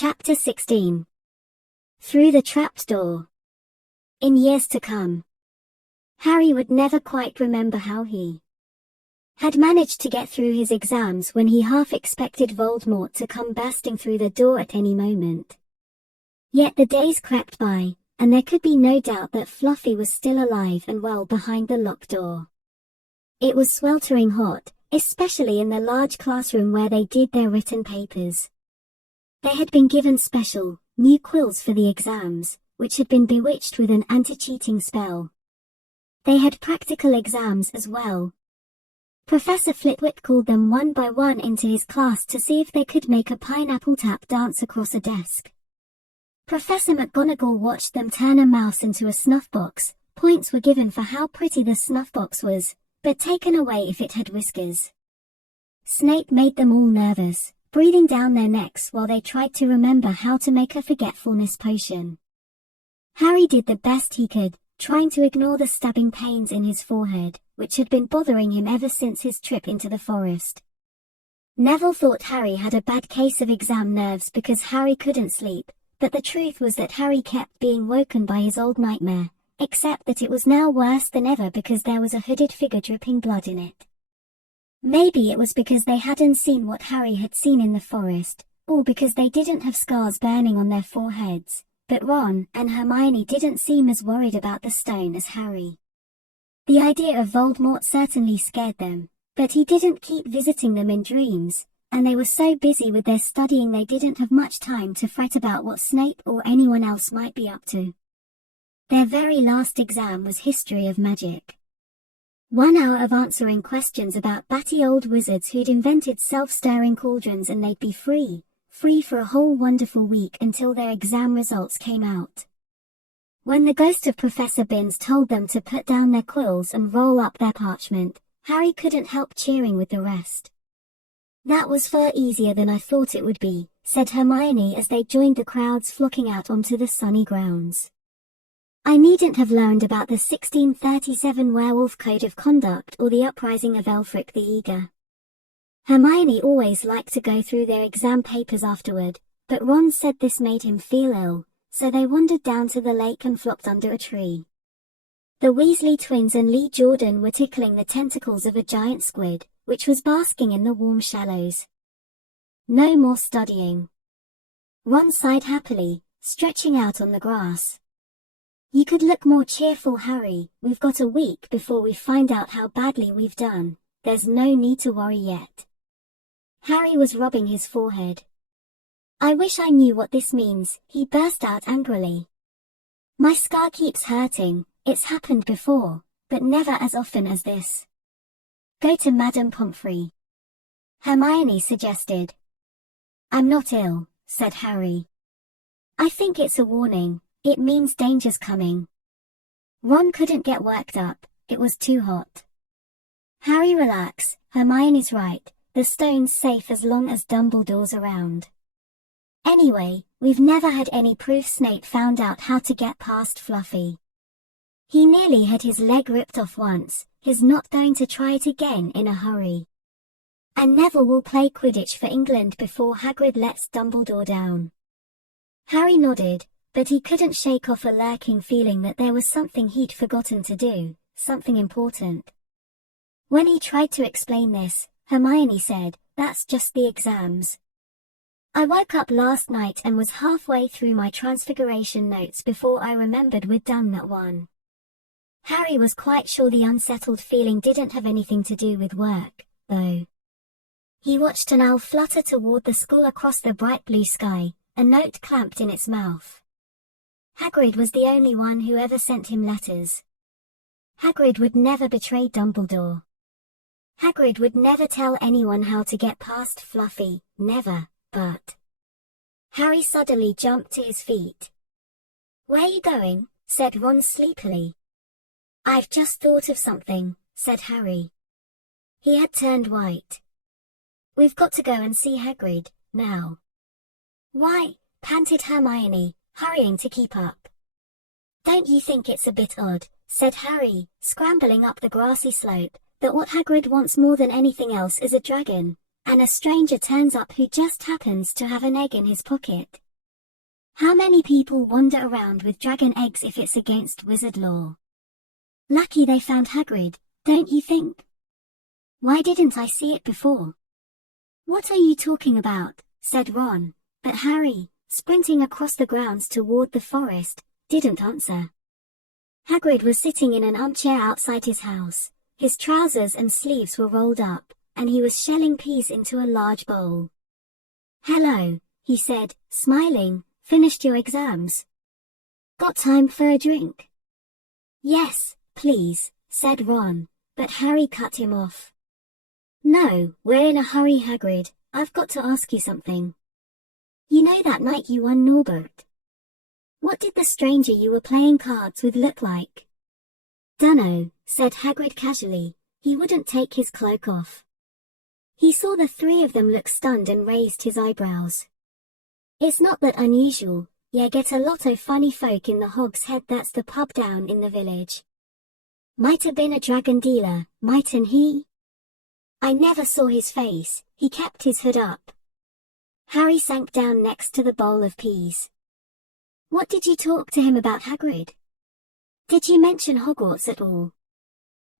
Chapter 16. Through the Trapdoor. In years to come, Harry would never quite remember how he had managed to get through his exams when he half expected Voldemort to come bursting through the door at any moment. Yet the days crept by, and there could be no doubt that Fluffy was still alive and well behind the locked door. It was sweltering hot, especially in the large classroom where they did their written papers. They had been given special, new quills for the exams, which had been bewitched with an anti-cheating spell. They had practical exams as well. Professor Flitwick called them one by one into his class to see if they could make a pineapple tap dance across a desk. Professor McGonagall watched them turn a mouse into a snuff box. Points were given for how pretty the snuff box was, but taken away if it had whiskers. Snape made them all nervous, breathing down their necks while they tried to remember how to make a forgetfulness potion. Harry did the best he could, trying to ignore the stabbing pains in his forehead, which had been bothering him ever since his trip into the forest. Neville thought Harry had a bad case of exam nerves because Harry couldn't sleep, but the truth was that Harry kept being woken by his old nightmare, except that it was now worse than ever because there was a hooded figure dripping blood in it. Maybe it was because they hadn't seen what Harry had seen in the forest, or because they didn't have scars burning on their foreheads, but Ron and Hermione didn't seem as worried about the stone as Harry. The idea of Voldemort certainly scared them, but he didn't keep visiting them in dreams, and they were so busy with their studying they didn't have much time to fret about what Snape or anyone else might be up to. Their very last exam was History of Magic. 1 hour of answering questions about batty old wizards who'd invented self-stirring cauldrons, and they'd be free for a whole wonderful week until their exam results came out. When the ghost of Professor Binns told them to put down their quills and roll up their parchment, Harry couldn't help cheering with the rest. "That was far easier than I thought it would be," said Hermione as they joined the crowds flocking out onto the sunny grounds. "I needn't have learned about the 1637 Werewolf Code of Conduct or the uprising of Elfric the Eager." Hermione always liked to go through their exam papers afterward, but Ron said this made him feel ill, so they wandered down to the lake and flopped under a tree. The Weasley twins and Lee Jordan were tickling the tentacles of a giant squid, which was basking in the warm shallows. No more studying. Ron sighed happily, stretching out on the grass. "You could look more cheerful, Harry. We've got a week before we find out how badly we've done. There's no need to worry yet." Harry was rubbing his forehead. "I wish I knew what this means," he burst out angrily. "My scar keeps hurting. It's happened before, but never as often as this." "Go to Madame Pomfrey," Hermione suggested. "I'm not ill," said Harry. "I think it's a warning. It means danger's coming." Ron couldn't get worked up, it was too hot. "Harry, relax, Hermione's right, the stone's safe as long as Dumbledore's around. Anyway, we've never had any proof Snape found out how to get past Fluffy. He nearly had his leg ripped off once, he's not going to try it again in a hurry. And Neville will play Quidditch for England before Hagrid lets Dumbledore down." Harry nodded, but he couldn't shake off a lurking feeling that there was something he'd forgotten to do, something important. When he tried to explain this, Hermione said, "That's just the exams. I woke up last night and was halfway through my Transfiguration notes before I remembered we'd done that one." Harry was quite sure the unsettled feeling didn't have anything to do with work, though. He watched an owl flutter toward the school across the bright blue sky, a note clamped in its mouth. Hagrid was the only one who ever sent him letters. Hagrid would never betray Dumbledore. Hagrid would never tell anyone how to get past Fluffy, never, but... Harry suddenly jumped to his feet. "Where you going?" said Ron sleepily. "I've just thought of something," said Harry. He had turned white. "We've got to go and see Hagrid, now." "Why?" panted Hermione, hurrying to keep up. "Don't you think it's a bit odd," said Harry, scrambling up the grassy slope, "that what Hagrid wants more than anything else is a dragon, and a stranger turns up who just happens to have an egg in his pocket?" How many people wander around with dragon eggs if it's against wizard law? Lucky they found Hagrid, don't you think? Why didn't I see it before? What are you talking about? Said Ron, but Harry, sprinting across the grounds toward the forest, didn't answer. Hagrid was sitting in an armchair outside his house. His trousers and sleeves were rolled up, and he was shelling peas into a large bowl. Hello, he said, smiling. Finished your exams? Got time for a drink? Yes, please, said Ron, but Harry cut him off. No, we're in a hurry, Hagrid. I've got to ask you something. You know that night you won Norbert? What did the stranger you were playing cards with look like? Dunno, said Hagrid casually. He wouldn't take his cloak off. He saw the three of them look stunned and raised his eyebrows. It's not that unusual, get a lot of funny folk in the Hog's Head, that's the pub down in the village. Might have been a dragon dealer, mightn't he? I never saw his face, he kept his hood up. Harry sank down next to the bowl of peas. What did you talk to him about, Hagrid? Did you mention Hogwarts at all?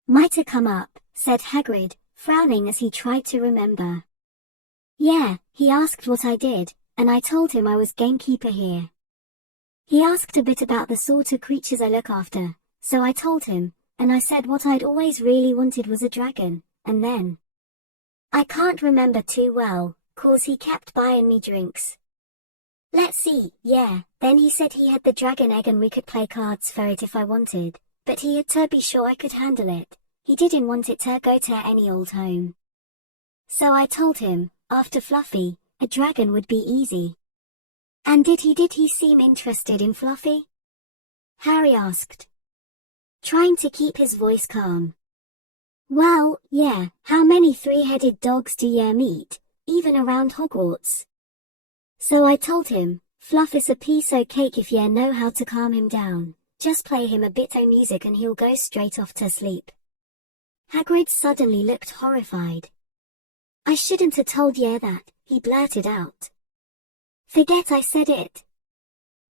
Might have come up, said Hagrid, frowning as he tried to remember. Yeah, he asked what I did, and I told him I was gamekeeper here. He asked a bit about the sort of creatures I look after, so I told him, and I said what I'd always really wanted was a dragon, and then... I can't remember too well, 'cause he kept buying me drinks. Let's see, then he said he had the dragon egg and we could play cards for it if I wanted, but he had to be sure I could handle it. He didn't want it to go to any old home. So I told him, after Fluffy, a dragon would be easy. And did he seem interested in Fluffy? Harry asked, trying to keep his voice calm. Well, yeah, how many three-headed dogs do ye meet, even around Hogwarts? So I told him, Fluff is a piece o' cake if ye know how to calm him down, just play him a bit o' music and he'll go straight off to sleep. Hagrid suddenly looked horrified. I shouldn't have told ye that, he blurted out. Forget I said it.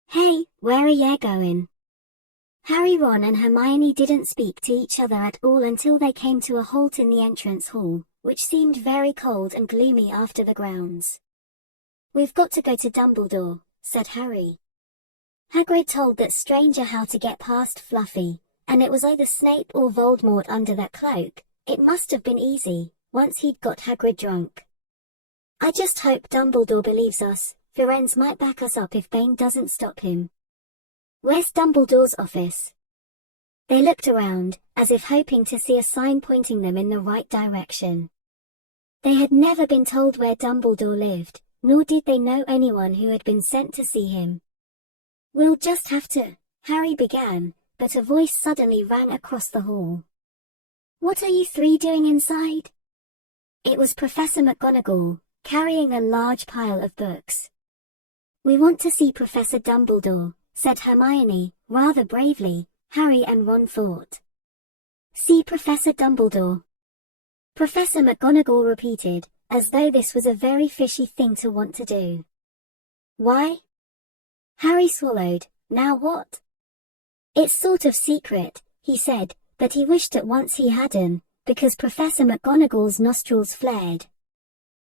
Hey, where are ye going? Harry, Ron and Hermione didn't speak to each other at all until they came to a halt in the entrance hall, which seemed very cold and gloomy after the grounds. We've got to go to Dumbledore, said Harry. Hagrid told that stranger how to get past Fluffy, and it was either Snape or Voldemort under that cloak. It must have been easy, once he'd got Hagrid drunk. I just hope Dumbledore believes us. Firenze might back us up if Bane doesn't stop him. Where's Dumbledore's office? They looked around, as if hoping to see a sign pointing them in the right direction. They had never been told where Dumbledore lived, nor did they know anyone who had been sent to see him. We'll just have to, Harry began, but a voice suddenly rang across the hall. What are you three doing inside? It was Professor McGonagall, carrying a large pile of books. We want to see Professor Dumbledore, said Hermione, rather bravely. Harry and Ron thought. See Professor Dumbledore. Professor McGonagall repeated, as though this was a very fishy thing to want to do. Why? Harry swallowed. Now what? It's sort of secret, he said, but he wished at once he hadn't, because Professor McGonagall's nostrils flared.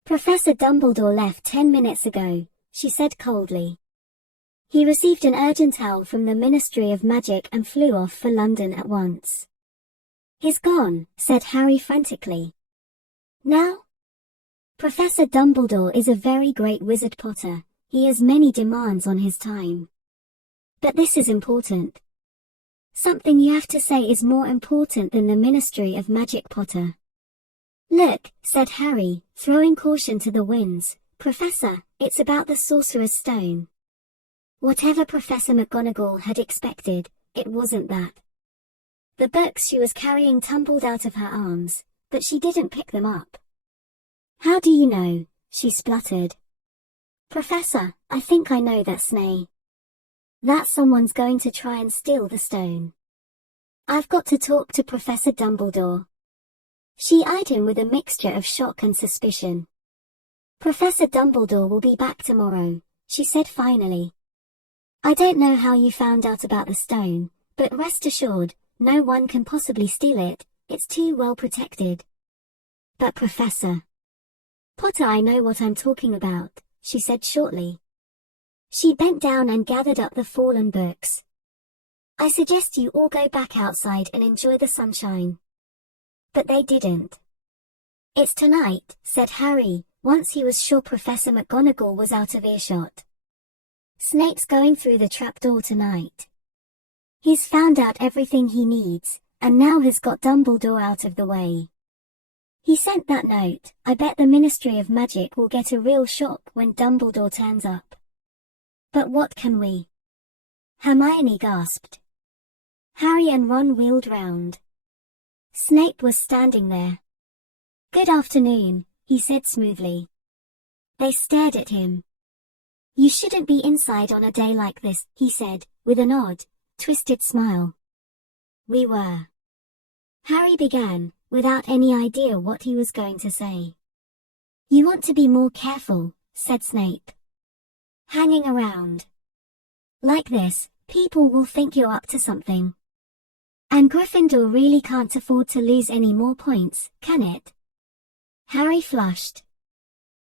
Professor Dumbledore left 10 minutes ago, she said coldly. He received an urgent owl from the Ministry of Magic and flew off for London at once. He's gone, said Harry frantically. Now? Professor Dumbledore is a very great wizard, Potter. He has many demands on his time. But this is important. Something you have to say is more important than the Ministry of Magic, Potter. Look, said Harry, throwing caution to the winds. Professor, it's about the Sorcerer's Stone. Whatever Professor McGonagall had expected, it wasn't that. The books she was carrying tumbled out of her arms, but she didn't pick them up. How do you know? She spluttered. Professor, I think I know that Snay. That someone's going to try and steal the stone. I've got to talk to Professor Dumbledore. She eyed him with a mixture of shock and suspicion. Professor Dumbledore will be back tomorrow, she said finally. I don't know how you found out about the stone, but rest assured, no one can possibly steal it, it's too well protected. But Professor Potter, I know what I'm talking about, she said shortly. She bent down and gathered up the fallen books. I suggest you all go back outside and enjoy the sunshine. But they didn't. It's tonight, said Harry, once he was sure Professor McGonagall was out of earshot. Snape's going through the trapdoor tonight. He's found out everything he needs, and now has got Dumbledore out of the way. He sent that note. I bet the Ministry of Magic will get a real shock when Dumbledore turns up. But what can we? Hermione gasped. Harry and Ron wheeled round. Snape was standing there. Good afternoon, he said smoothly. They stared at him. You shouldn't be inside on a day like this, he said, with an odd, twisted smile. We were. Harry began, without any idea what he was going to say. You want to be more careful, said Snape. Hanging around like this, people will think you're up to something. And Gryffindor really can't afford to lose any more points, can it? Harry flushed.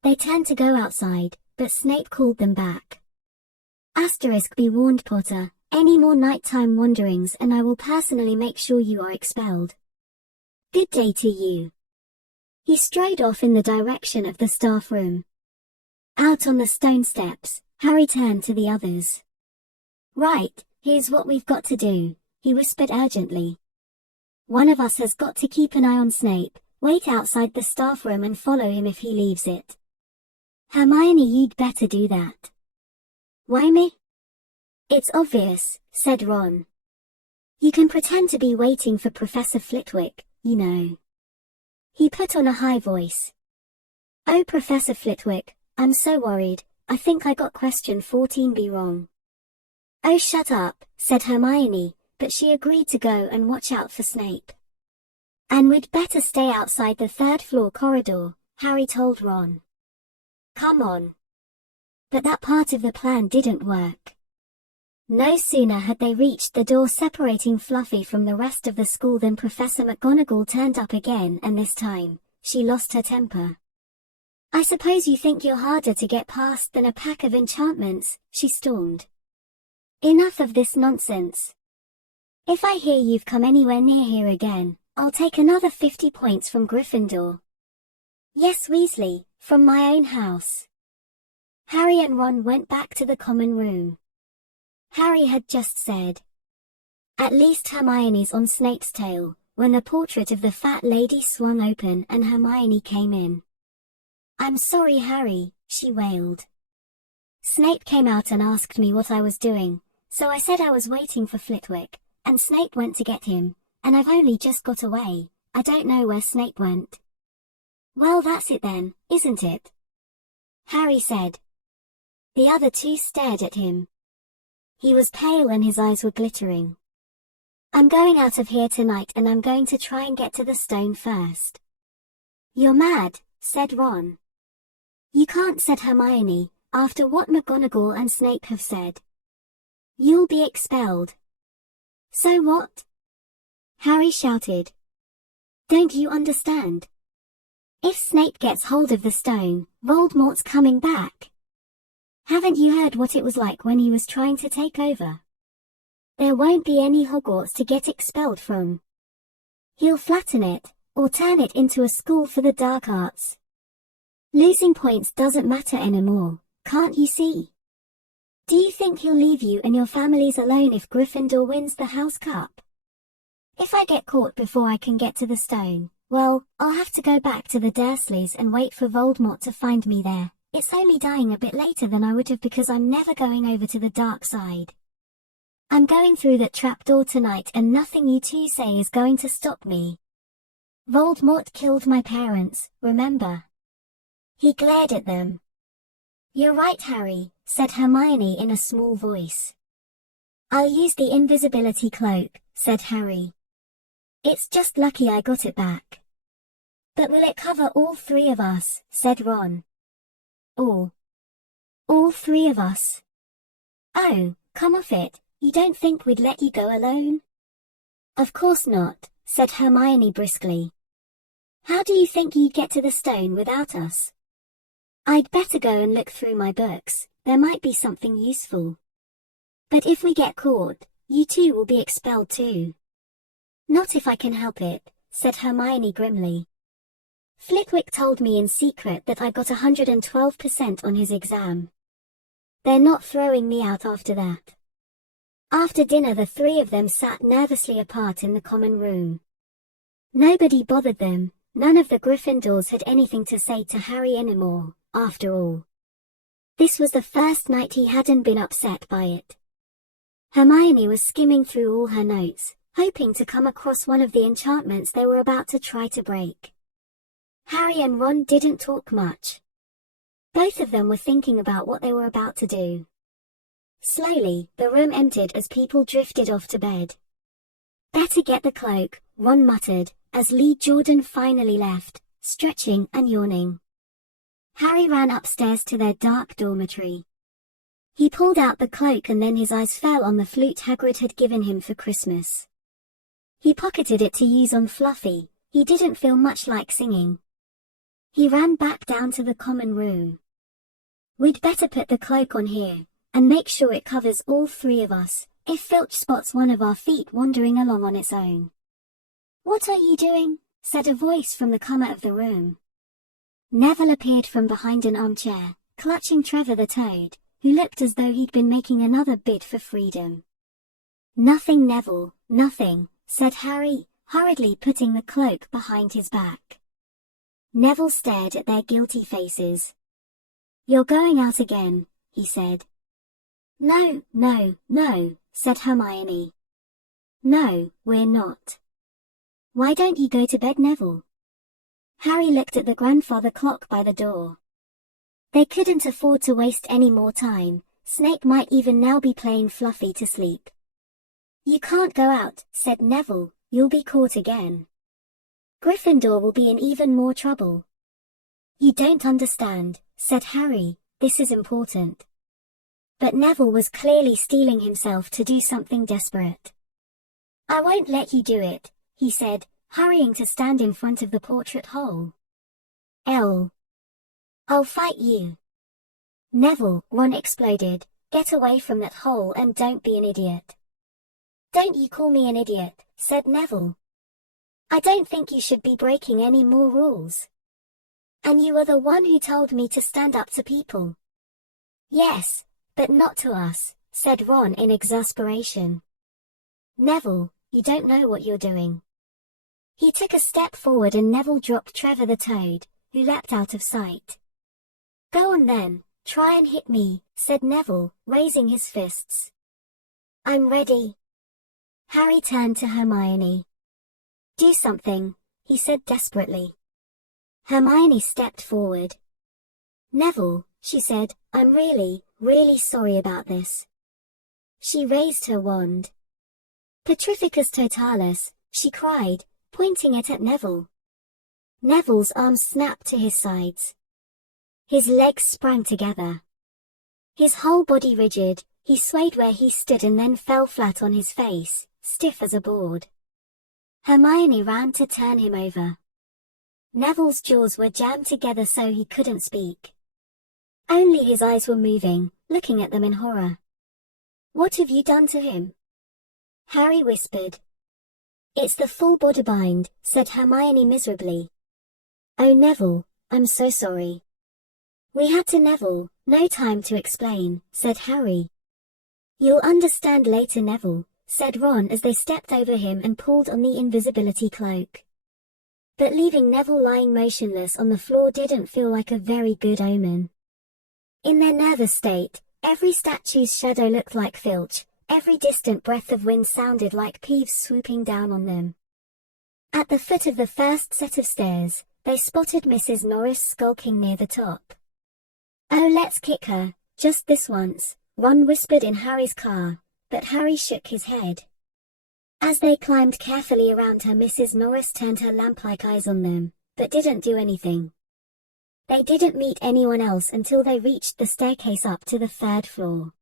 They turned to go outside, but Snape called them back. Be warned, Potter, any more nighttime wanderings and I will personally make sure you are expelled. Good day to you. He strode off in the direction of the staff room. Out on the stone steps, Harry turned to the others. Right, here's what we've got to do, he whispered urgently. One of us has got to keep an eye on Snape, wait outside the staff room and follow him if he leaves it. Hermione, you'd better do that. Why me? It's obvious, said Ron. You can pretend to be waiting for Professor Flitwick, you know. He put on a high voice. Oh, Professor Flitwick, I'm so worried, I think I got question 14B wrong. Oh, shut up, said Hermione, but she agreed to go and watch out for Snape. And we'd better stay outside the third-floor corridor, Harry told Ron. Come on. But that part of the plan didn't work. No sooner had they reached the door separating Fluffy from the rest of the school than Professor McGonagall turned up again, and this time, she lost her temper. I suppose you think you're harder to get past than a pack of enchantments, she stormed. Enough of this nonsense. If I hear you've come anywhere near here again, I'll take another 50 points from Gryffindor. Yes, Weasley, from my own house. Harry and Ron went back to the common room. Harry had just said, at least Hermione's on Snape's tail, when the portrait of the fat lady swung open and Hermione came in. I'm sorry, Harry, she wailed. Snape came out and asked me what I was doing, so I said I was waiting for Flitwick, and Snape went to get him, and I've only just got away. I don't know where Snape went. Well, that's it then, isn't it? Harry said. The other two stared at him. He was pale and his eyes were glittering. I'm going out of here tonight and I'm going to try and get to the stone first. You're mad, said Ron. You can't, said Hermione, after what McGonagall and Snape have said. You'll be expelled. So what? Harry shouted. Don't you understand? If Snape gets hold of the stone, Voldemort's coming back. Haven't you heard what it was like when he was trying to take over? There won't be any Hogwarts to get expelled from. He'll flatten it, or turn it into a school for the dark arts. Losing points doesn't matter anymore, can't you see? Do you think he'll leave you and your families alone if Gryffindor wins the House Cup? If I get caught before I can get to the stone, well, I'll have to go back to the Dursleys and wait for Voldemort to find me there. It's only dying a bit later than I would have because I'm never going over to the dark side. I'm going through that trapdoor tonight and nothing you two say is going to stop me. Voldemort killed my parents, remember? He glared at them. You're right, Harry, said Hermione in a small voice. I'll use the invisibility cloak, said Harry. It's just lucky I got it back. But will it cover all three of us, said Ron. All three of us. Oh, come off it, you don't think we'd let you go alone? Of course not, said Hermione briskly. How do you think you'd get to the stone without us? I'd better go and look through my books, there might be something useful. But if we get caught, you two will be expelled too. Not if I can help it, said Hermione grimly. Flitwick told me in secret that I got 112% on his exam. They're not throwing me out after that. After dinner the three of them sat nervously apart in the common room. Nobody bothered them, none of the Gryffindors had anything to say to Harry anymore, after all. This was the first night he hadn't been upset by it. Hermione was skimming through all her notes, hoping to come across one of the enchantments they were about to try to break. Harry and Ron didn't talk much. Both of them were thinking about what they were about to do. Slowly, the room emptied as people drifted off to bed. Better get the cloak, Ron muttered, as Lee Jordan finally left, stretching and yawning. Harry ran upstairs to their dark dormitory. He pulled out the cloak and then his eyes fell on the flute Hagrid had given him for Christmas. He pocketed it to use on Fluffy, he didn't feel much like singing. He ran back down to the common room. We'd better put the cloak on here, and make sure it covers all three of us, if Filch spots one of our feet wandering along on its own. What are you doing? Said a voice from the corner of the room. Neville appeared from behind an armchair, clutching Trevor the Toad, who looked as though he'd been making another bid for freedom. Nothing, Neville, nothing, said Harry, hurriedly putting the cloak behind his back. Neville stared at their guilty faces. You're going out again, he said. No, no, no, said Hermione. No, we're not. Why don't you go to bed, Neville? Harry looked at the grandfather clock by the door. They couldn't afford to waste any more time, Snape might even now be playing Fluffy to sleep. You can't go out, said Neville, you'll be caught again. Gryffindor will be in even more trouble. You don't understand, said Harry, this is important. But Neville was clearly steeling himself to do something desperate. I won't let you do it, he said, hurrying to stand in front of the portrait hole. I'll fight you. Neville, Ron exploded, get away from that hole and don't be an idiot. Don't you call me an idiot, said Neville. I don't think you should be breaking any more rules. And you are the one who told me to stand up to people. Yes, but not to us, said Ron in exasperation. Neville, you don't know what you're doing. He took a step forward and Neville dropped Trevor the Toad, who leapt out of sight. Go on then, try and hit me, said Neville, raising his fists. I'm ready. Harry turned to Hermione. Do something, he said desperately. Hermione stepped forward. Neville, she said, I'm really, really sorry about this. She raised her wand. Petrificus totalis, she cried, pointing it at Neville. Neville's arms snapped to his sides. His legs sprang together. His whole body rigid, he swayed where he stood and then fell flat on his face, stiff as a board. Hermione ran to turn him over. Neville's jaws were jammed together so he couldn't speak. Only his eyes were moving, looking at them in horror. What have you done to him? Harry whispered. It's the full body bind, said Hermione miserably. Oh Neville, I'm so sorry. We had to Neville, no time to explain, said Harry. You'll understand later Neville, said Ron as they stepped over him and pulled on the invisibility cloak. But leaving Neville lying motionless on the floor didn't feel like a very good omen. In their nervous state, every statue's shadow looked like Filch, every distant breath of wind sounded like Peeves swooping down on them. At the foot of the first set of stairs, they spotted Mrs. Norris skulking near the top. Oh, let's kick her, just this once, Ron whispered in Harry's car, but Harry shook his head. As they climbed carefully around her, Mrs. Norris turned her lamp-like eyes on them, but didn't do anything. They didn't meet anyone else until they reached the staircase up to the third floor.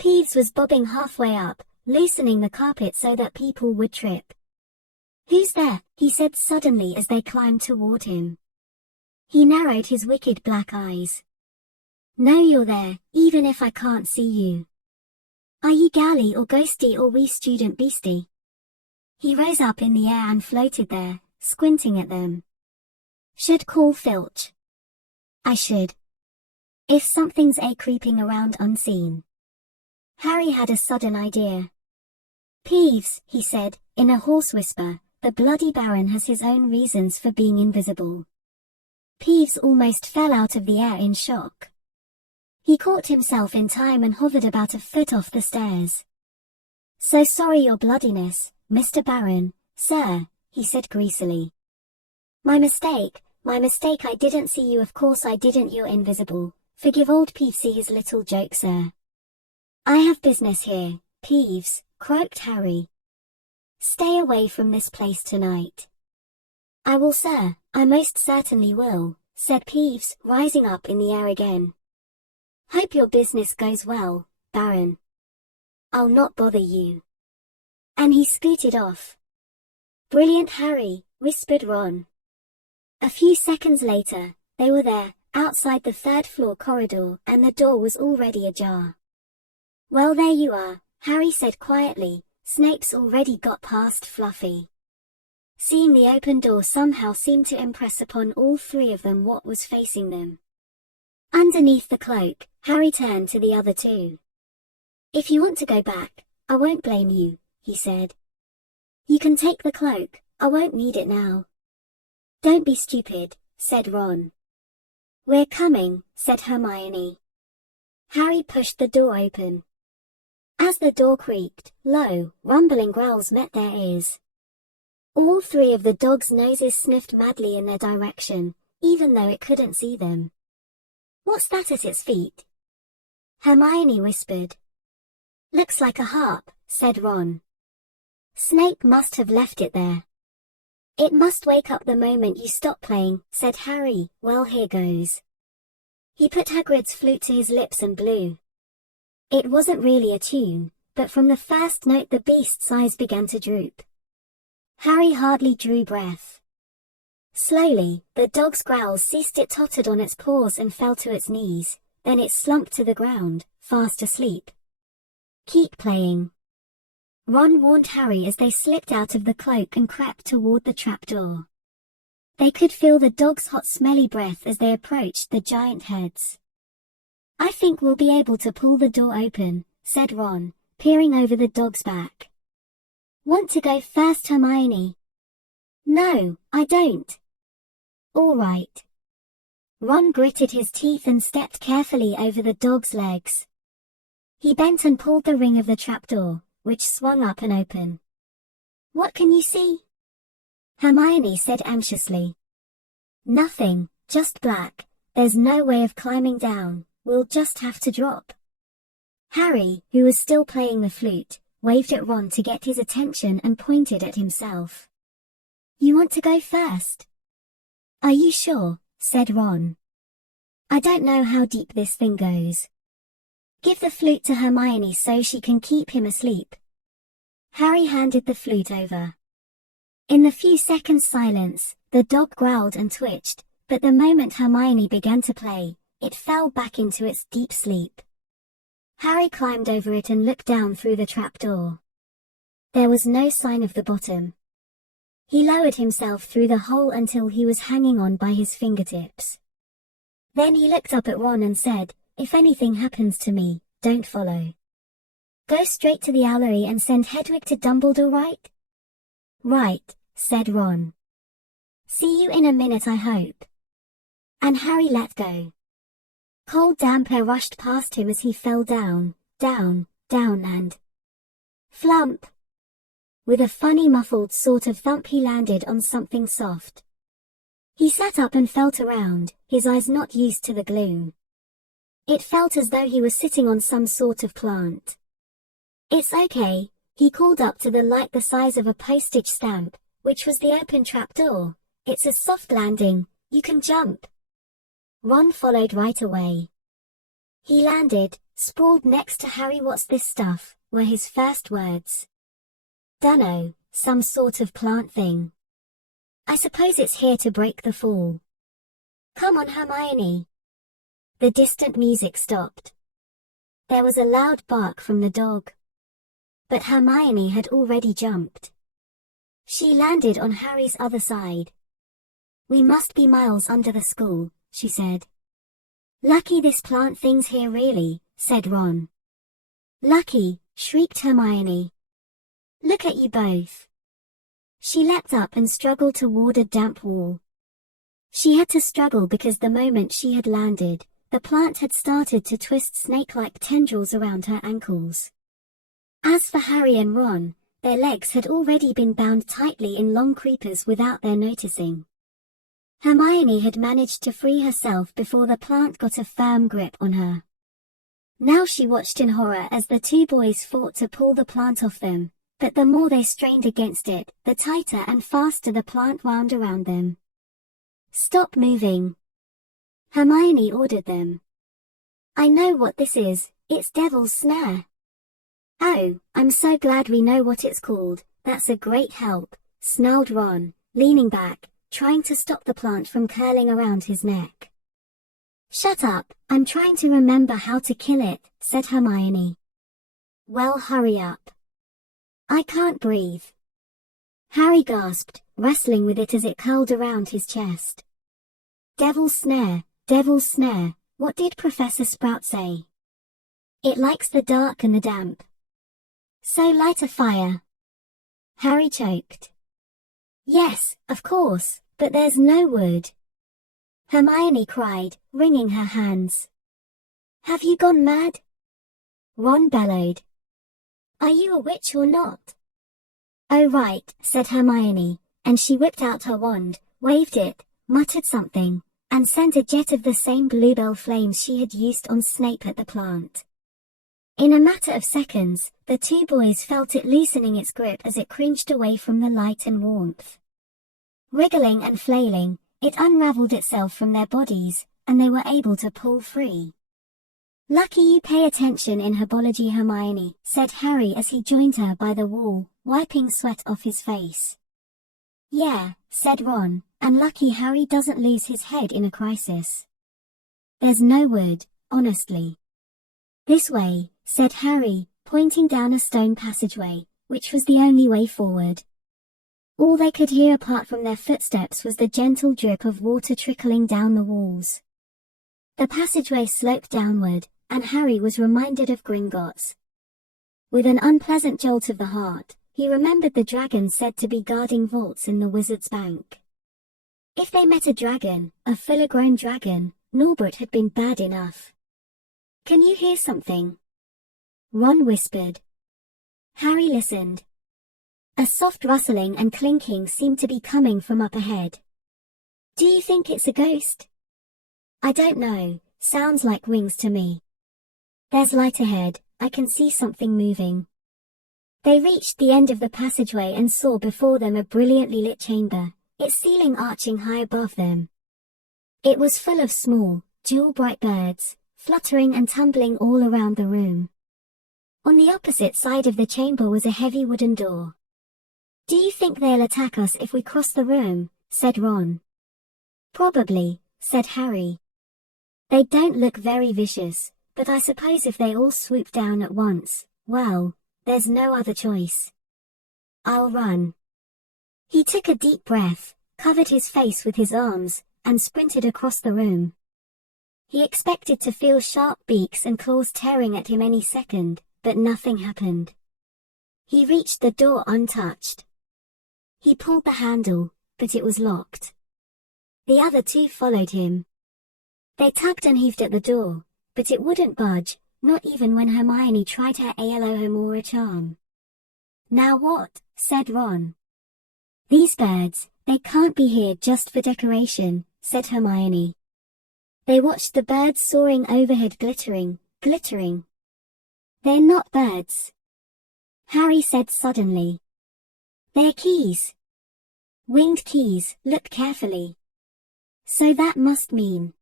Peeves was bobbing halfway up, loosening the carpet so that people would trip. "Who's there?" he said suddenly as they climbed toward him. He narrowed his wicked black eyes. "Know you're there, even if I can't see you. Are you galley or ghosty or wee student beastie?" He rose up in the air and floated there, squinting at them. "Should call Filch. I should. If something's creeping around unseen." Harry had a sudden idea. "Peeves," he said, in a hoarse whisper, "the bloody Baron has his own reasons for being invisible." Peeves almost fell out of the air in shock. He caught himself in time and hovered about a foot off the stairs. "So sorry, your bloodiness, Mr. Baron, sir," he said greasily. My mistake, I didn't see you, of course I didn't, you're invisible. Forgive old Peevesy his little joke, sir." "I have business here, Peeves," croaked Harry. "Stay away from this place tonight." "I will, sir, I most certainly will," said Peeves, rising up in the air again. "Hope your business goes well, Baron. I'll not bother you." And he scooted off. "Brilliant, Harry," whispered Ron. A few seconds later, they were there, outside the third-floor corridor, and the door was already ajar. "Well, there you are," Harry said quietly. "Snape's already got past Fluffy." Seeing the open door somehow seemed to impress upon all three of them what was facing them. Underneath the cloak, Harry turned to the other two. "If you want to go back, I won't blame you," he said. "You can take the cloak, I won't need it now." "Don't be stupid," said Ron. "We're coming," said Hermione. Harry pushed the door open. As the door creaked, low, rumbling growls met their ears. All three of the dogs' noses sniffed madly in their direction, even though it couldn't see them. "What's that at its feet?" Hermione whispered. "Looks like a harp," said Ron. "Snape must have left it there." "It must wake up the moment you stop playing," said Harry. "Well, here goes." He put Hagrid's flute to his lips and blew. It wasn't really a tune, but from the first note the beast's eyes began to droop. Harry hardly drew breath. Slowly, the dog's growls ceased. It tottered on its paws and fell to its knees, then it slumped to the ground, fast asleep. "Keep playing," Ron warned Harry as they slipped out of the cloak and crept toward the trapdoor. They could feel the dog's hot smelly breath as they approached the giant heads. "I think we'll be able to pull the door open," said Ron, peering over the dog's back. "Want to go first, Hermione?" "No, I don't." "All right." Ron gritted his teeth and stepped carefully over the dog's legs. He bent and pulled the ring of the trapdoor, which swung up and open. "What can you see?" Hermione said anxiously. "Nothing, just black. There's no way of climbing down, we'll just have to drop." Harry, who was still playing the flute, waved at Ron to get his attention and pointed at himself. "You want to go first?" "Are you sure?" said Ron. "I don't know how deep this thing goes." "Give the flute to Hermione so she can keep him asleep." Harry handed the flute over. In the few seconds' silence, the dog growled and twitched, but the moment Hermione began to play, it fell back into its deep sleep. Harry climbed over it and looked down through the trapdoor. There was no sign of the bottom. He lowered himself through the hole until he was hanging on by his fingertips. Then he looked up at Ron and said, "If anything happens to me, don't follow. Go straight to the owlery and send Hedwig to Dumbledore, right?" "Right," said Ron. "See you in a minute, I hope." And Harry let go. Cold damp air rushed past him as he fell down, down, down and flump. With a funny muffled sort of thump he landed on something soft. He sat up and felt around, his eyes not used to the gloom. It felt as though he was sitting on some sort of plant. "It's okay," he called up to the light the size of a postage stamp, which was the open trapdoor. "It's a soft landing, you can jump." Ron followed right away. He landed, Sprawled next to Harry. "What's this stuff?" were his first words. "Dunno, some sort of plant thing. I suppose it's here to break the fall." "Come on, Hermione." The distant music stopped. There was a loud bark from the dog. But Hermione had already jumped. She landed on Harry's other side. "We must be miles under the school," she said. "Lucky this plant thing's here really," said Ron. "Lucky," shrieked Hermione. "Look at you both." She leapt up and struggled toward a damp wall. She had to struggle because the moment she had landed, the plant had started to twist snake-like tendrils around her ankles. As for Harry and Ron, their legs had already been bound tightly in long creepers without their noticing. Hermione had managed to free herself before the plant got a firm grip on her. Now she watched in horror as the two boys fought to pull the plant off them, but the more they strained against it, the tighter and faster the plant wound around them. "Stop moving," Hermione ordered them. "I know what this is, it's Devil's Snare." "Oh, I'm so glad we know what it's called, that's a great help," snarled Ron, leaning back, trying to stop the plant from curling around his neck. "Shut up, I'm trying to remember how to kill it," said Hermione. "Well, hurry up." "I can't breathe." Harry gasped, wrestling with it as it curled around his chest. Devil's Snare, Devil's Snare, what did Professor Sprout say?" "It likes the dark and the damp." "So light a fire." Harry choked. "Yes, of course, but there's no wood," Hermione cried, wringing her hands. "Have you gone mad?" Ron bellowed. "Are you a witch or not?" "Oh right," said Hermione, and she whipped out her wand, waved it, muttered something, and sent a jet of the same bluebell flames she had used on Snape at the plant. In a matter of seconds, the two boys felt it loosening its grip as it cringed away from the light and warmth. Wriggling and flailing, it unraveled itself from their bodies, and they were able to pull free. "Lucky you pay attention in herbology, Hermione," said Harry as he joined her by the wall, wiping sweat off his face. "Yeah," said Ron, "and lucky Harry doesn't lose his head in a crisis." "There's no wood, honestly." "This way," said Harry, pointing down a stone passageway, which was the only way forward. All they could hear apart from their footsteps was the gentle drip of water trickling down the walls. The passageway sloped downward, and Harry was reminded of Gringotts. With an unpleasant jolt of the heart, he remembered the dragon said to be guarding vaults in the Wizard's Bank. If they met a dragon, a full-grown dragon, Norbert had been bad enough. "Can you hear something?" Ron whispered. Harry listened. A soft rustling and clinking seemed to be coming from up ahead. "Do you think it's a ghost?" "I don't know, sounds like wings to me." "There's light ahead, I can see something moving." They reached the end of the passageway and saw before them a brilliantly lit chamber, its ceiling arching high above them. It was full of small, jewel-bright birds, fluttering and tumbling all around the room. On the opposite side of the chamber was a heavy wooden door. "Do you think they'll attack us if we cross the room?" said Ron. "Probably," said Harry. "They don't look very vicious, but I suppose if they all swoop down at once, well, there's no other choice. I'll run." He took a deep breath, covered his face with his arms, and sprinted across the room. He expected to feel sharp beaks and claws tearing at him any second, but nothing happened. He reached the door untouched. He pulled the handle, but it was locked. The other two followed him. They tugged and heaved at the door, but it wouldn't budge, not even when Hermione tried her Alohomora charm. "Now what?" said Ron. "These birds, they can't be here just for decoration," said Hermione. They watched the birds soaring overhead glittering, glittering. "They're not birds," Harry said suddenly. "They're keys. Winged keys, look carefully. So that must mean."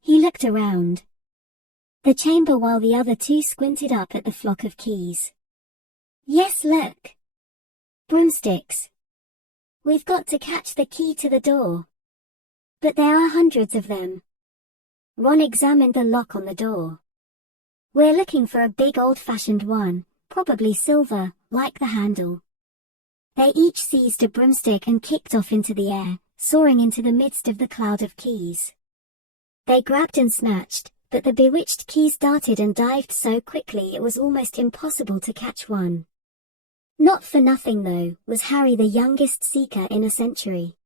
He looked around. the chamber while the other two squinted up at the flock of keys. Yes, look. Broomsticks. We've got to catch the key to the door. But there are hundreds of them. Ron examined the lock on the door. We're looking for a big old-fashioned one, probably silver, like the handle. They each seized a broomstick and kicked off into the air, soaring into the midst of the cloud of keys. They grabbed and snatched, but the bewitched keys darted and dived so quickly it was almost impossible to catch one. Not for nothing though, was Harry the youngest seeker in a century.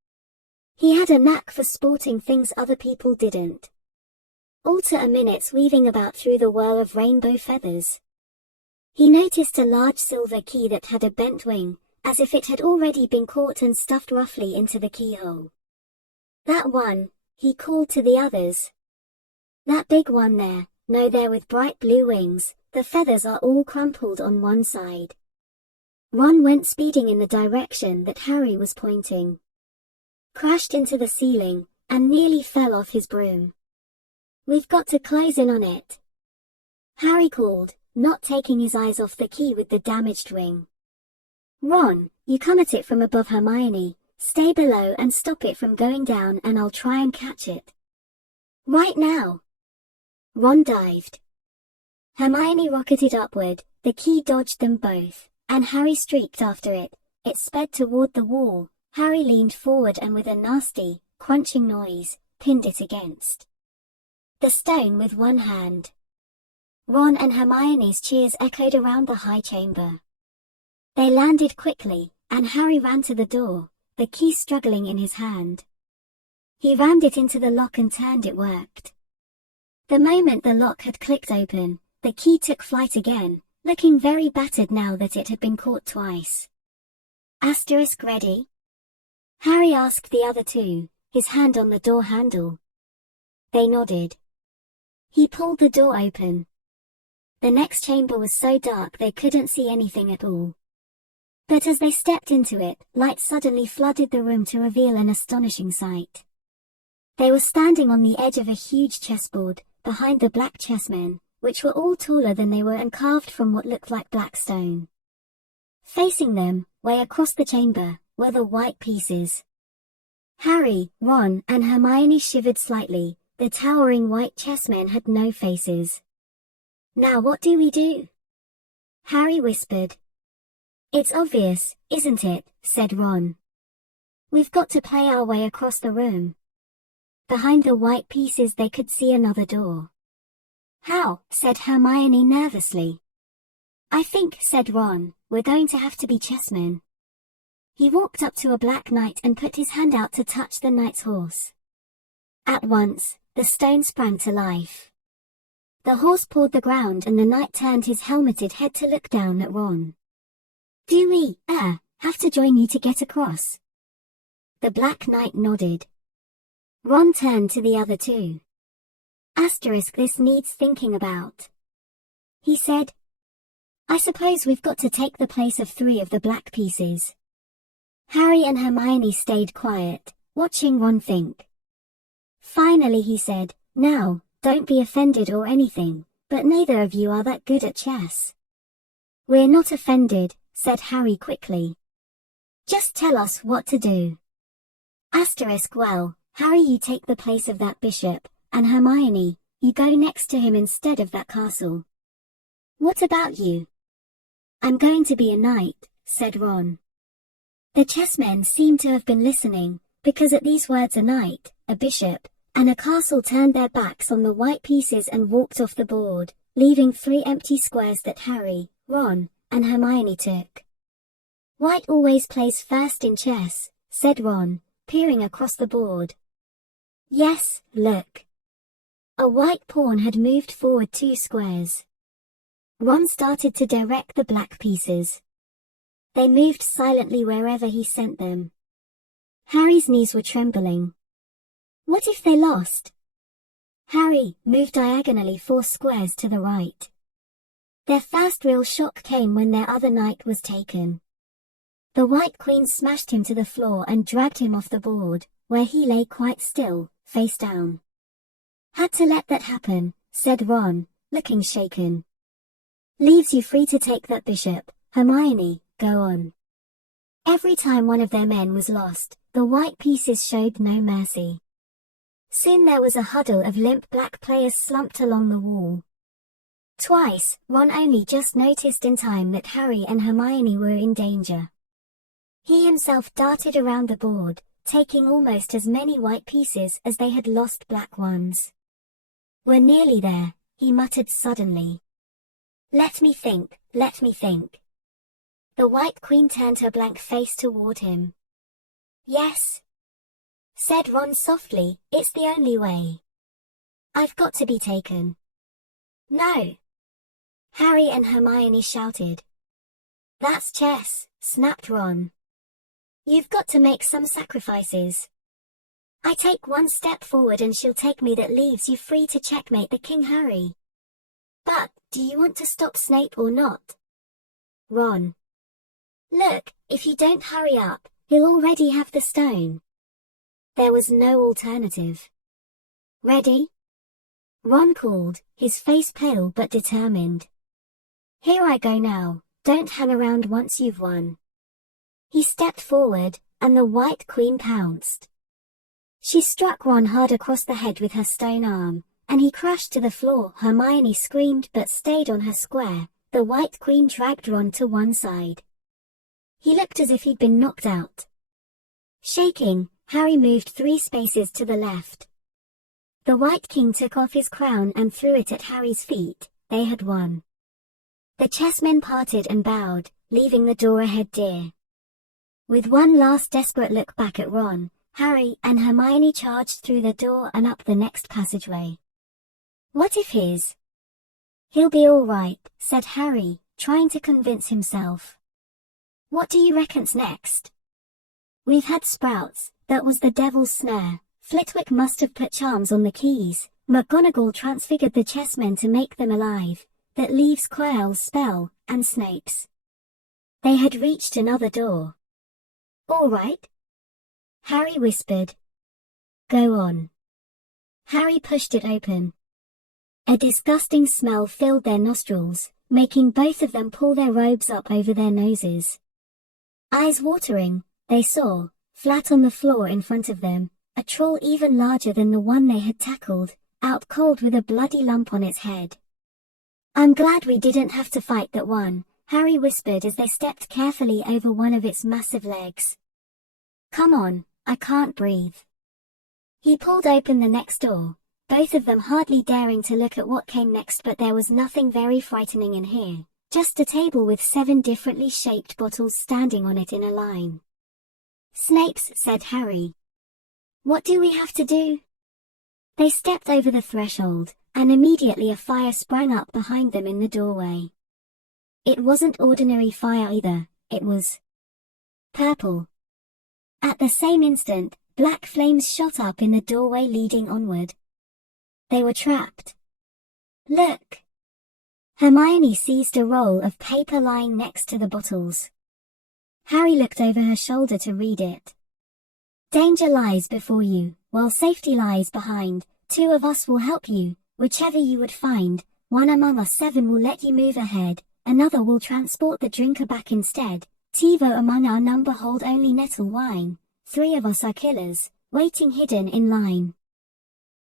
He had a knack for sporting things other people didn't. Alter a minute's weaving about through the whirl of rainbow feathers. He noticed a large silver key that had a bent wing, as if it had already been caught and stuffed roughly into the keyhole. That one, he called to the others. That big one there, no, there with bright blue wings, the feathers are all crumpled on one side. Ron went speeding in the direction that Harry was pointing. Crashed into the ceiling, and nearly fell off his broom. We've got to close in on it. Harry called, not taking his eyes off the key with the damaged wing. Ron, you come at it from above. Hermione, stay below and stop it from going down and I'll try and catch it. Right now. Ron dived. Hermione rocketed upward, the key dodged them both, and Harry streaked after it. It sped toward the wall. Harry leaned forward and with a nasty, crunching noise, pinned it against the stone with one hand. Ron and Hermione's cheers echoed around the high chamber. They landed quickly, and Harry ran to the door, the key struggling in his hand. He rammed it into the lock and turned. It worked. The moment the lock had clicked open, the key took flight again, looking very battered now that it had been caught twice. Asterisk ready? Harry asked the other two, his hand on the door handle. They nodded. He pulled the door open. The next chamber was so dark they couldn't see anything at all. But as they stepped into it, light suddenly flooded the room to reveal an astonishing sight. They were standing on the edge of a huge chessboard, behind the black chessmen, which were all taller than they were and carved from what looked like black stone. Facing them, way across the chamber, were the white pieces. Harry, Ron, and Hermione shivered slightly. The towering white chessmen had no faces. Now what do we do? Harry whispered. It's obvious, isn't it? Said Ron. We've got to play our way across the room. Behind the white pieces they could see another door. How? Said Hermione nervously. I think, said Ron, we're going to have to be chessmen. He walked up to a black knight and put his hand out to touch the knight's horse. At once, the stone sprang to life. The horse pawed the ground and the knight turned his helmeted head to look down at Ron. Do we, have to join you to get across? The black knight nodded. Ron turned to the other two. Asterisk, this needs thinking about. He said. I suppose we've got to take the place of 3 of the black pieces. Harry and Hermione stayed quiet, watching Ron think. Finally he said, now, don't be offended or anything, but neither of you are that good at chess. We're not offended, said Harry quickly. Just tell us what to do. Asterisk, well, Harry, you take the place of that bishop, and Hermione, you go next to him instead of that castle. What about you? I'm going to be a knight, said Ron. The chessmen seemed to have been listening, because at these words a knight, a bishop, and a castle turned their backs on the white pieces and walked off the board, leaving 3 empty squares that Harry, Ron, and Hermione took. White always plays first in chess, said Ron, peering across the board. Yes, look. A white pawn had moved forward 2 squares. Ron started to direct the black pieces. They moved silently wherever he sent them. Harry's knees were trembling. What if they lost? Harry moved diagonally 4 squares to the right. Their first real shock came when their other knight was taken. The white queen smashed him to the floor and dragged him off the board, where he lay quite still, face down. Had to let that happen, said Ron, looking shaken. Leaves you free to take that bishop, Hermione, go on. Every time one of their men was lost, the white pieces showed no mercy. Soon there was a huddle of limp black players slumped along the wall. Twice, Ron only just noticed in time that Harry and Hermione were in danger. He himself darted around the board, taking almost as many white pieces as they had lost black ones. "We're nearly there," he muttered suddenly. Let me think. The White Queen turned her blank face toward him. "Yes," said Ron softly, "it's the only way. I've got to be taken." "No!" Harry and Hermione shouted. "That's chess," snapped Ron. "You've got to make some sacrifices. I take one step forward and she'll take me that leaves you free to checkmate the King, Harry. But, do you want to stop Snape or not?" "Ron. Look, if you don't hurry up, he'll already have the stone." There was no alternative. "Ready?" Ron called, his face pale but determined. "Here I go now, don't hang around once you've won." He stepped forward, and the White Queen pounced. She struck Ron hard across the head with her stone arm, and he crashed to the floor. Hermione screamed but stayed on her square. The White Queen dragged Ron to one side. He looked as if he'd been knocked out. Shaking, Harry moved 3 spaces to the left. The White King took off his crown and threw it at Harry's feet. They had won. The chessmen parted and bowed, leaving the door ahead dear. With one last desperate look back at Ron, Harry and Hermione charged through the door and up the next passageway. "What if He'll be all right," said Harry, trying to convince himself. "What do you reckon's next?" "We've had sprouts, that was the devil's snare. Flitwick must have put charms on the keys. McGonagall transfigured the chessmen to make them alive. That leaves Quirrell's spell, and Snape's." They had reached another door. "All right," Harry whispered. "Go on." Harry pushed it open. A disgusting smell filled their nostrils, making both of them pull their robes up over their noses. Eyes watering, they saw, flat on the floor in front of them, a troll even larger than the one they had tackled, out cold with a bloody lump on its head. "I'm glad we didn't have to fight that one," Harry whispered as they stepped carefully over one of its massive legs. "Come on, I can't breathe." He pulled open the next door, both of them hardly daring to look at what came next, but there was nothing very frightening in here, just a table with 7 differently shaped bottles standing on it in a line. "Snape's," said Harry. "What do we have to do?" They stepped over the threshold, and immediately a fire sprang up behind them in the doorway. It wasn't ordinary fire either, it was purple. At the same instant, black flames shot up in the doorway leading onward. They were trapped. "Look!" Hermione seized a roll of paper lying next to the bottles. Harry looked over her shoulder to read it. "Danger lies before you, while safety lies behind. 2 of us will help you, whichever you would find. One among us 7 will let you move ahead, another will transport the drinker back instead. TiVo among our number hold only nettle wine. 3 of us are killers, waiting hidden in line.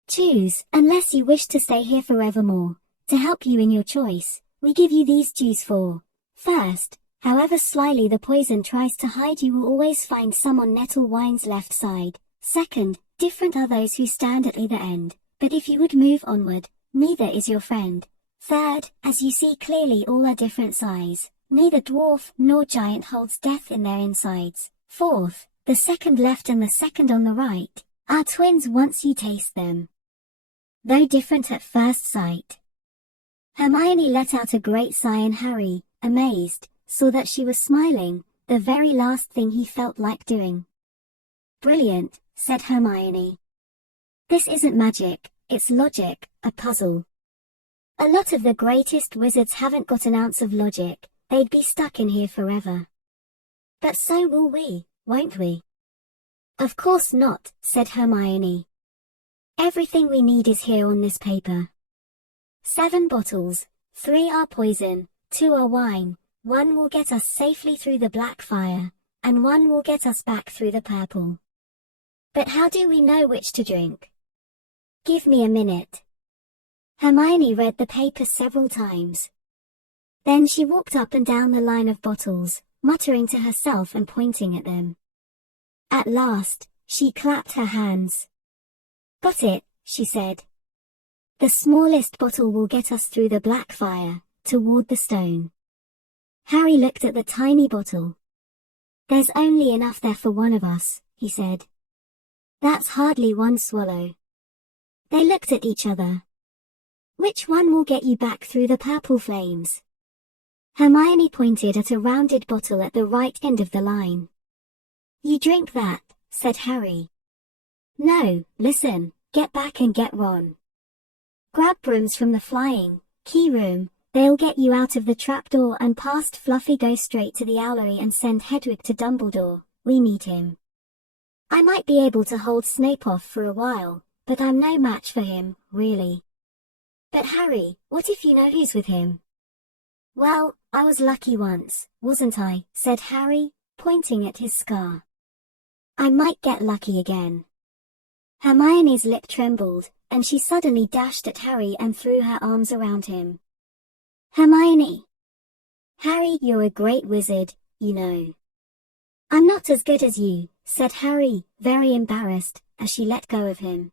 Choose, unless you wish to stay here forevermore. To help you in your choice, we give you these dues for. First, however slyly the poison tries to hide, you will always find some on nettle wine's left side. Second, different are those who stand at either end, but if you would move onward, neither is your friend. Third, as you see clearly, all are different size. Neither dwarf nor giant holds death in their insides. Fourth, the second left and the second on the right are twins once you taste them, though different at first sight. Hermione let out a great sigh, and Harry, amazed, saw that she was smiling, the very last thing he felt like doing. "Brilliant," said Hermione. "This isn't magic, it's logic, a puzzle. A lot of the greatest wizards haven't got an ounce of logic, they'd be stuck in here forever. But so will we, won't we?" "Of course not," said Hermione. "Everything we need is here on this paper." 7 bottles, 3 are poison, 2 are wine, 1 will get us safely through the black fire, and 1 will get us back through the purple. But how do we know which to drink? Give me a minute. Hermione read the paper several times. Then she walked up and down the line of bottles, muttering to herself and pointing at them. At last, she clapped her hands. Got it, she said. The smallest bottle will get us through the black fire, toward the stone. Harry looked at the tiny bottle. There's only enough there for one of us, he said. That's hardly 1 swallow. They looked at each other. Which one will get you back through the purple flames? Hermione pointed at a rounded bottle at the right end of the line. You drink that, said Harry. No, listen, get back and get Ron. Grab brooms from the flying key room, they'll get you out of the trapdoor and past Fluffy. Go straight to the owlery and send Hedwig to Dumbledore, we need him. I might be able to hold Snape off for a while, but I'm no match for him, really. But Harry, what if you know who's with him? Well, I was lucky once, wasn't I, said Harry, pointing at his scar. I might get lucky again. Hermione's lip trembled, and she suddenly dashed at Harry and threw her arms around him. Hermione! Harry, you're a great wizard, you know. I'm not as good as you, said Harry, very embarrassed, as she let go of him.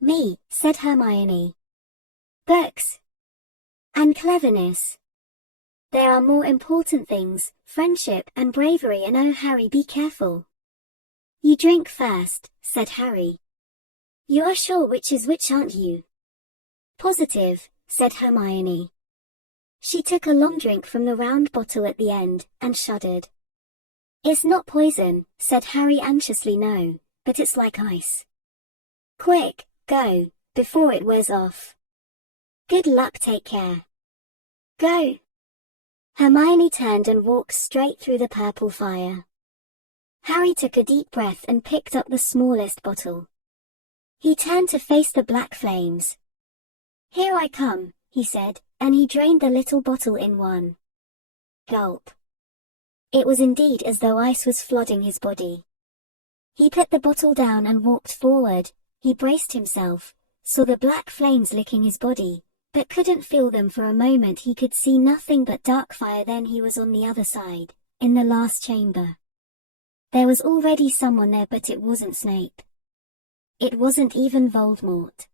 Me, said Hermione. Books. And cleverness. There are more important things, friendship and bravery, and oh Harry, be careful. You drink first, said Harry. You are sure which is which, aren't you? Positive, said Hermione. She took a long drink from the round bottle at the end, and shuddered. It's not poison, said Harry anxiously. No, but it's like ice. Quick, go, before it wears off. Good luck, take care. Go. Hermione turned and walked straight through the purple fire. Harry took a deep breath and picked up the smallest bottle. He turned to face the black flames. Here I come, he said, and he drained the little bottle in one gulp. It was indeed as though ice was flooding his body. He put the bottle down and walked forward. He braced himself, saw the black flames licking his body, but couldn't feel them for a moment. He could see nothing but dark fire. Then he was on the other side, in the last chamber. There was already someone there, but it wasn't Snape. It wasn't even Voldemort.